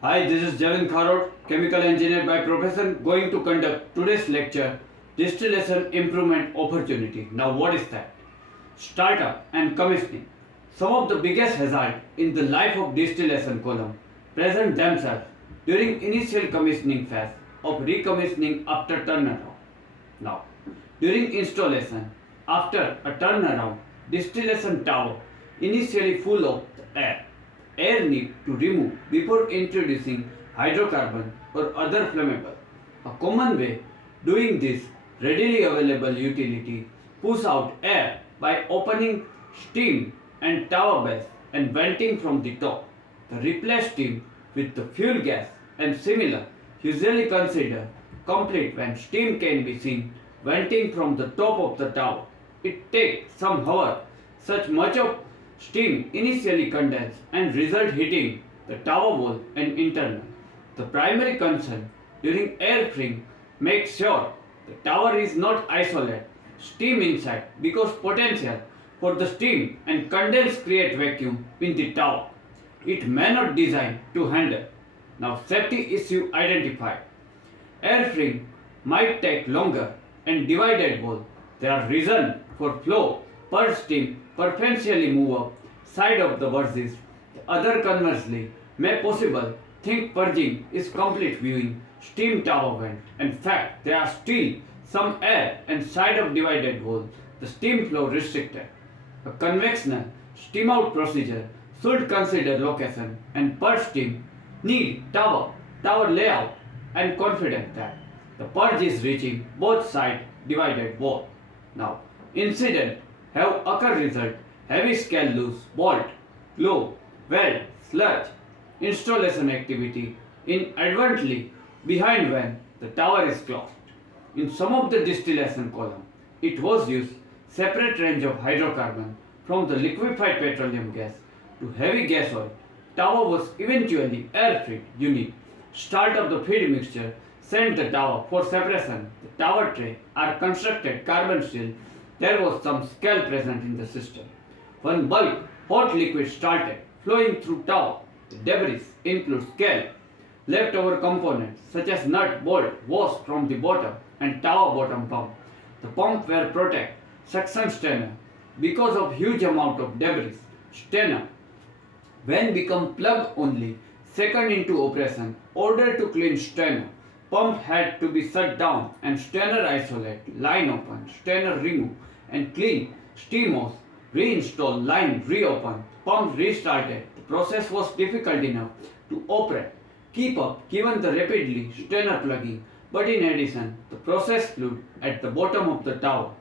Hi, this is javinkharod, chemical engineer by profession, going to conduct today's lecture, Distillation Improvement Opportunity. Now, what is that? Startup and commissioning. Some of the biggest hazards in the life of distillation column present themselves during initial commissioning phase of recommissioning after turnaround. Now, during installation, after a turnaround, distillation tower initially full of air. Air need to remove before introducing hydrocarbon or other flammable. A common way doing this readily available utility push out air by opening steam and tower base and venting from the top. The replace steam with the fuel gas and similar usually considered complete when steam can be seen venting from the top of the tower. It takes some hours, such much of steam initially condenses and result heating the tower wall and internal. The primary concern during air freeing makes sure the tower is not isolated steam inside because potential for the steam and condense create vacuum in the tower. It may not design to handle. Now safety issue identified. Air freeing might take longer and divided wall. There are reasons for flow per steam preferentially move up side of the versus the other conversely may possible think purging is complete viewing steam tower vent. In fact, there are still some air and side of divided wall the steam flow restricted. A conventional steam out procedure should consider location and per steam need tower layout and confident that the purge is reaching both side divided wall. Now, incident have occurred result heavy scale loose, bolt, glow, weld, sludge, installation activity inadvertently behind when the tower is closed. In some of the distillation column, it was used separate range of hydrocarbon from the liquefied petroleum gas to heavy gas oil. Tower was eventually air-freed unit. Start of the feed mixture sent the tower for separation. The tower tray are constructed carbon steel. There was some scale present in the system. When bulk hot liquid started flowing through tower, the debris include scale, leftover components such as nut, bolt, washed from the bottom and tower bottom pump. The pump were protect suction strainer because of huge amount of debris. Strainer when become plug only second into operation. Order to clean strainer. Pump had to be shut down and strainer isolate, line open, strainer remove and clean, steam hose, reinstall, line reopen, pump restarted. The process was difficult enough to operate, keep up given the rapidly strainer plugging, but in addition, the process fluid at the bottom of the tower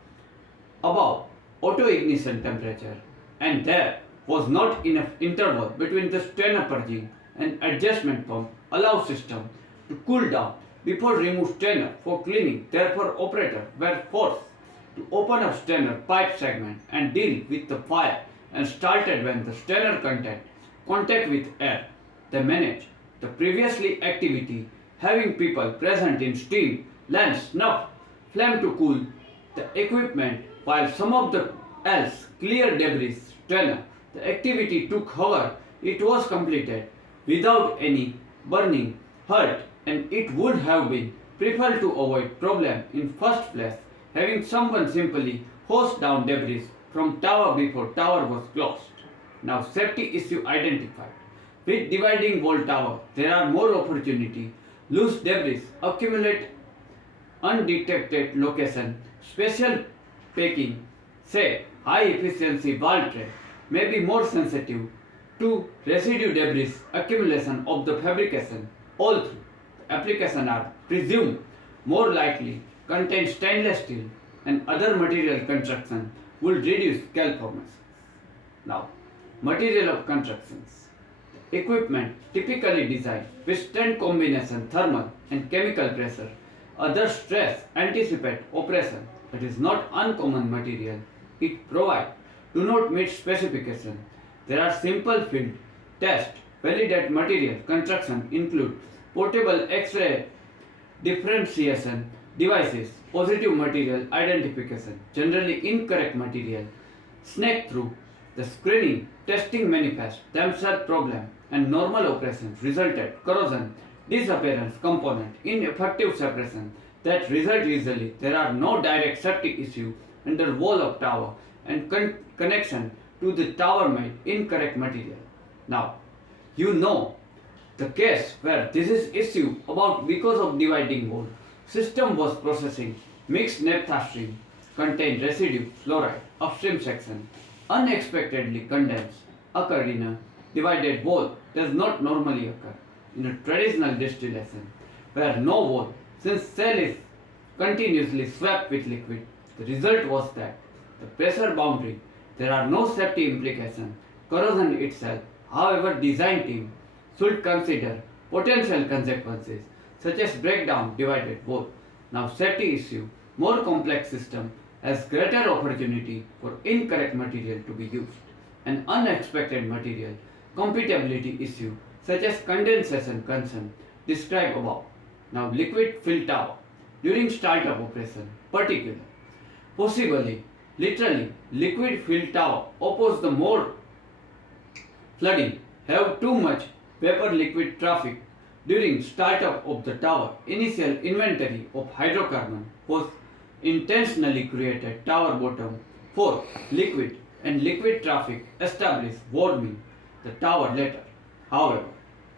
above auto ignition temperature and there was not enough interval between the strainer purging and adjustment pump allow system to cool down before remove strainer for cleaning. Therefore, operator were forced to open up strainer pipe segment and deal with the fire and started when the strainer contact with air. They manage the previously activity having people present in steam, land, snuff, flame to cool the equipment while some of the else clear debris strainer. The activity took however it was completed without any burning, hurt and it would have been preferred to avoid problem in first place having someone simply hose down debris from tower before tower was closed. Now safety issue identified. With dividing wall tower, there are more opportunity. Loose debris accumulate undetected location. Special packing, say high efficiency wall tray, may be more sensitive to residue debris accumulation of the fabrication. All through application are presumed more likely contain stainless steel and other material construction will reduce scale formation. Now, material of constructions. Equipment typically designed with strength combination thermal and chemical pressure. Other stress anticipate operation. It is not uncommon material. It provide do not meet specification. There are simple field test validate material construction include portable X-ray differentiation devices, positive material identification, generally incorrect material, snake through the screening, testing manifest themselves problem and normal operations resulted corrosion, disappearance component, ineffective separation. That result usually there are no direct safety issue under wall of tower and connection to the tower made incorrect material. Now, you know the case where this is issue about because of dividing wall. System was processing mixed naphtha stream contained residue fluoride upstream section unexpectedly condensed occurred in a divided wall does not normally occur in a traditional distillation where no wall since cell is continuously swept with liquid. The result was that the pressure boundary there are no safety implications corrosion itself. However, design team should consider potential consequences such as breakdown divided wall. Now safety issue, more complex system has greater opportunity for incorrect material to be used. An unexpected material compatibility issue such as condensation concern described above. Now liquid fill tower during startup operation particular possibly literally liquid fill tower oppose the more flooding have too much vapor liquid traffic during startup of the tower. Initial inventory of hydrocarbon was intentionally created tower bottom for liquid and liquid traffic established warming the tower later. However,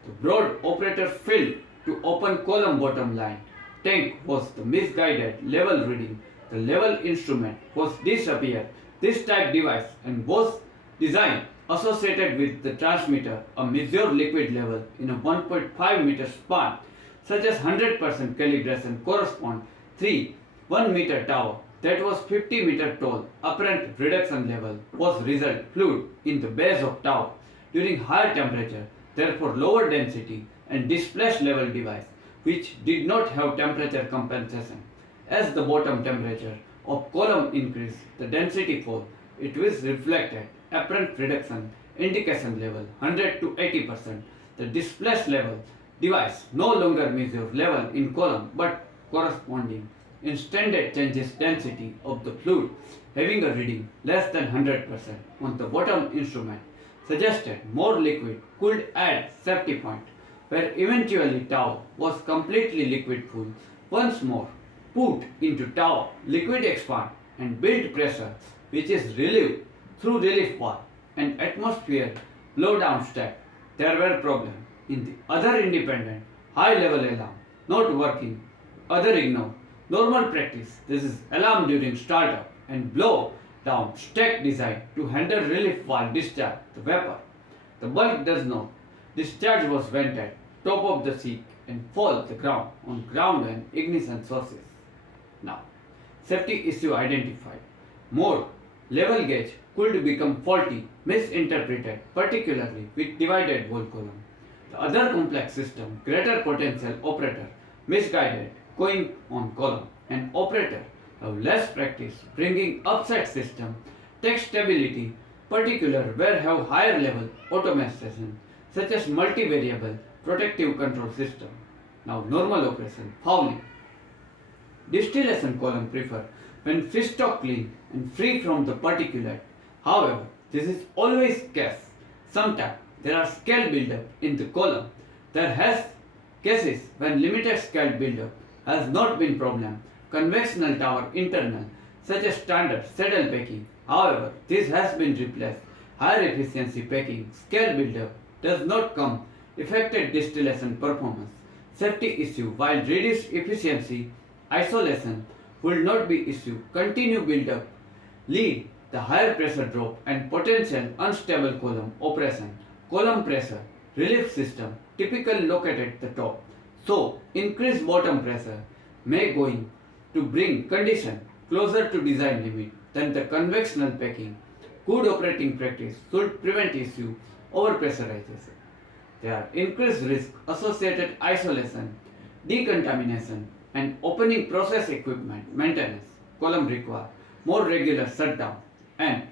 the broad operator failed to open column bottom line tank was the misguided level reading. The level instrument was disappeared. This type device and was designed associated with the transmitter a measured liquid level in a 1.5 meter span such as 100% calibration correspond 3 1 meter tower that was 50 meter tall apparent reduction level was result fluid in the base of tower during higher temperature therefore lower density and displaced level device which did not have temperature compensation. As the bottom temperature of column increased, the density fall, it was reflected apparent reduction indication level 100 to 80%. The displaced level device no longer measure level in column but corresponding instanted changes density of the fluid having a reading less than 100% on the bottom instrument suggested more liquid could add safety point where eventually tower was completely liquid full. Once more put into tower liquid expand and build pressure which is relieved through relief valve and atmosphere blow down step. There were problems in the other independent high level alarm not working, other ignore. Normal practice, this is alarm during startup and blow down stack designed to handle relief valve discharge the vapor. The bulk does not. Discharge was vented top of the seat and fall the ground on ground and ignition sources. Now, safety issue identified. More level gauge could become faulty, misinterpreted, particularly with divided wall column. The other complex system, greater potential operator, misguided, going on column, and operator have less practice bringing upside system, tech stability, particular where have higher level automation such as multivariable protective control system. Now normal operation, fouling. Distillation column prefer when feedstock clean and free from the particulate. However, this is always case. Sometimes there are scale buildup in the column. There has cases when limited scale buildup has not been problem. Conventional tower internal such as standard saddle packing. However, this has been replaced. Higher efficiency packing scale buildup does not come affected distillation performance. Safety issue while reduced efficiency isolation will not be issue. Continue buildup lead the higher pressure drop and potential unstable column operation. Column pressure relief system typically located at the top. So increased bottom pressure may going to bring condition closer to design limit than the conventional packing. Good operating practice should prevent issue overpressurization. There are increased risk associated isolation, decontamination and opening process equipment maintenance. Column require more regular shutdown and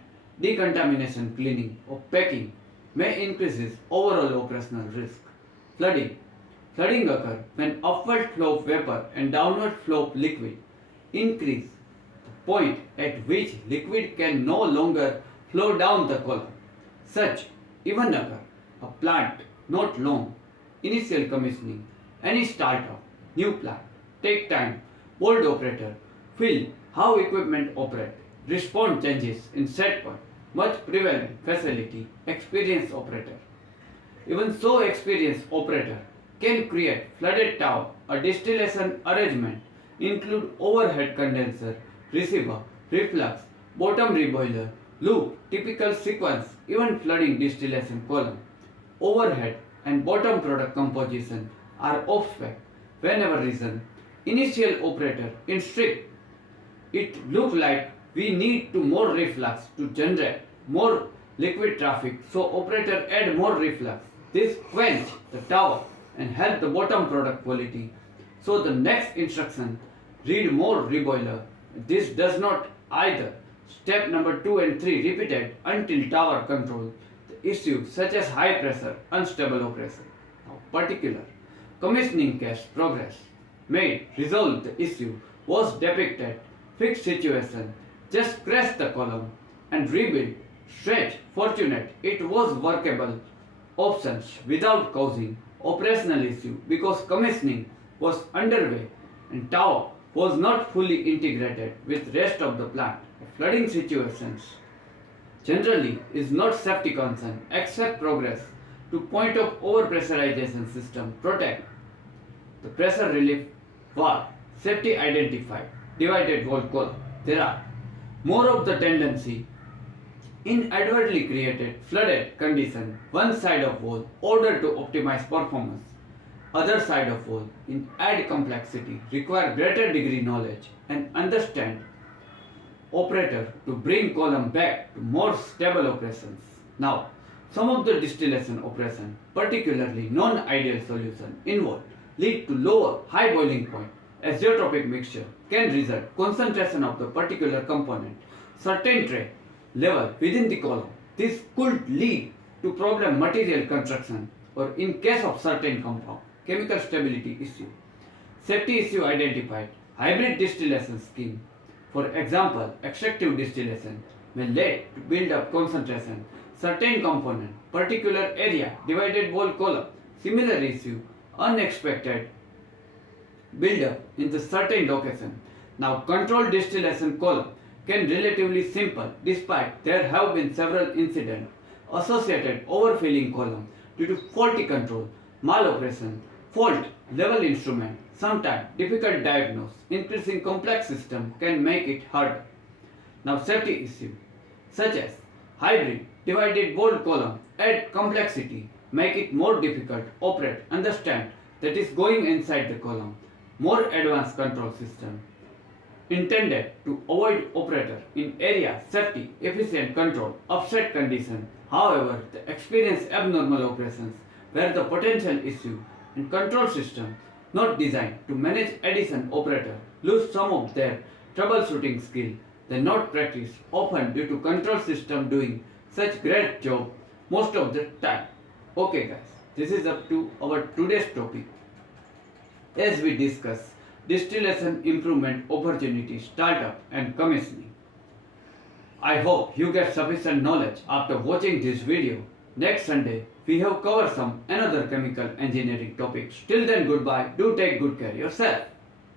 decontamination cleaning of packing may increases overall operational risk. Flooding. Flooding occur when upward flow of vapor and downward flow of liquid increase the point at which liquid can no longer flow down the column. Such even occur a plant not long. Initial commissioning. Any startup, new plant, take time. Bold operator. Feel how equipment operate. Respond changes in set point. Much prevalent facility. Experienced operator. Even so experienced operator can create flooded tower. A distillation arrangement include overhead condenser, receiver, reflux, bottom reboiler, loop, typical sequence, even flooding distillation column. Overhead and bottom product composition are off spec whenever reason. Initial operator in strict, it look like we need to more reflux to generate more liquid traffic, so operator add more reflux. This quench the tower and help the bottom product quality. So the next instruction read more reboiler. This does not either. Step number 2 and 3 repeated until tower control the issue such as high pressure, unstable operation. Now particular commissioning case progress made resolve the issue was depicted. Fixed situation, just crash the column and rebuild straight. Fortunate it was workable options without causing operational issue because commissioning was underway and tower was not fully integrated with rest of the plant. Flooding situations generally is not safety concern except progress to point of overpressurization system protect the pressure relief valve safety identified divided wall column. There are more of the tendency inadvertently created flooded condition one side of wall order to optimize performance other side of wall in add complexity require greater degree knowledge and understand operator to bring column back to more stable operations. Now, some of the distillation operation, particularly non-ideal solution involved, lead to lower high boiling point. Azeotropic mixture can result concentration of the particular component, certain tray level within the column. This could lead to problem material construction or in case of certain compound, chemical stability issue. Safety issue identified, hybrid distillation scheme. For example, extractive distillation may lead to build up concentration, certain component, particular area, divided wall column. Similar issue, unexpected build up in the certain location. Now, controlled distillation column can relatively simple despite there have been several incidents associated overfilling column due to faulty control, maloperation, fault level instrument, sometimes difficult diagnose, increasing complex system can make it harder. Now safety issue such as hybrid divided wall column add complexity, make it more difficult operate, understand that is going inside the column. More advanced control system intended to avoid operator in area safety efficient control upset condition. However, the experience abnormal operations where the potential issue in control system not designed to manage addition operator lose some of their troubleshooting skill they not practice often due to control system doing such great job most of the time. Okay guys, this is up to our today's topic as we discuss distillation improvement opportunity startup and commissioning. I hope you get sufficient knowledge after watching this video. Next Sunday we have covered some another chemical engineering topics. Till then goodbye, do take good care of yourself.